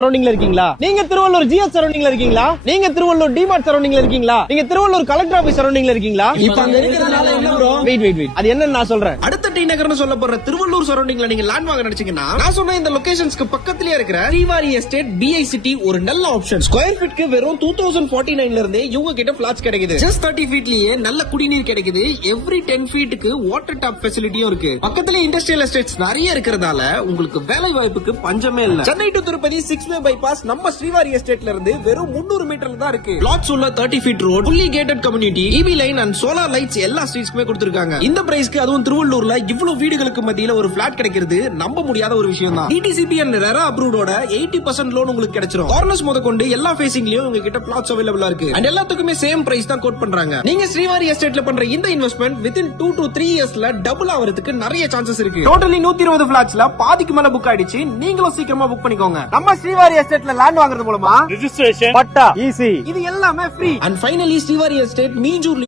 சரௌண்டிங்ல இருக்கீங்களா? நீங்க திருவள்ளூர் ஜிஎஸ் சரௌண்டிங்ல இருக்கீங்களா? நீங்க திருவள்ளூர் டிமார்ட் சரௌண்டிங்ல இருக்கீங்களா? நீங்க திருவள்ளூர் கலெக்டர் ஆபீஸ் சரௌண்டிங்ல இருக்கீங்களா? இப்ப அங்க இருக்கிறதுனால என்ன ப்ரோ? வெயிட் அது என்னன்னு நான் சொல்றேன். அடுத்த டி நகர்னு சொல்ல போற திருவள்ளூர் சரௌண்டிங்ல நீங்க லேண்ட் வாங்க நினைச்சீங்கன்னா நான் சொன்ன இந்த லொகேஷன்ஸ்க்கு பக்கத்துலயே இருக்கிற ஸ்ரீவாரி எஸ்டேட் பிஐ சிட்டி ஒரு நல்ல ஆப்ஷன். ஸ்கொயர் ஃபீட்க்கு வெறும் 2049ல இருந்தே இவங்க கிட்ட பிளாட்ஸ் கிடைக்குது. ஜஸ்ட் 30 ஃபீட்லயே நல்ல குடிநீர் கிடைக்குது. எவ்ரி 10 ஃபீட்டுக்கு வாட்டர் டாப் ஃபெசிலிட்டியும் இருக்கு. பக்கத்துலயே இண்டஸ்ட்ரியல் எஸ்டேட்ஸ் நிறைய இருக்கிறதால உங்களுக்கு வேலை வாய்ப்புக்கு பஞ்சமே இல்ல. சென்னை டு திருப்பதி 6-வே பைபாஸ் நம்ம ஸ்ரீவாரி எஸ்டேட்ல இருந்து வெறும் 300 மீட்டர்ல தான் இருக்கு. பிளாட்ஸ் உள்ள 30 feet road, fully gated community, EB line and solar lights எல்லா ஸ்ட்ரீட்ஸ்க்குமே கொடுத்திருக்காங்க. இந்த பிரைஸ்க்கு அதுவும் திருவள்ளூர்ல இவ்வளவு வீடுகளுக்கு மத்தியில ஒரு பிளாட் கிடைக்கிறது நம்ப முடியாத ஒரு விஷயம் தான். டிடிசிபி அண்ட் ரெரா அப்ரூவ்டோட 80% லோன் உங்களுக்கு கிடைச்சிரும். கார்னர்ஸ் முதற்கொண்டு எல்லா ஃபேசிங்லயும் உங்ககிட்ட பிளாட்ஸ் அவைலபிளா இருக்கு. அண்ட் எல்லாத்துக்குமே சேம் பிரைஸ் தான் கோட் பண்றாங்க. நீங்க ஸ்ரீவாரி எஸ்டேட்ல பண்ற இந்த இன்வெஸ்ட்மெண்ட் வித்தின் 2 to 3 இயர்ஸ்ல டபுள் ஆவறதுக்கு நிறைய சான்சஸ் இருக்கு. டோட்டலி 120 பிளாட்ஸ்ல பாதிக்கு மேல புக் ஆயிடுச்சு. நீங்களும் சீக்கிரமா புக் பண்ணிக்கோங்க. நம்ம ஸ்ரீவாரி எஸ்டேட்ல லேண்ட் வாங்குறது மூலமா ரெஜிஸ்ட்ரேஷன், பட்டா, ஈசி இது எல்லாமே free. And finally Srivari estate Minjur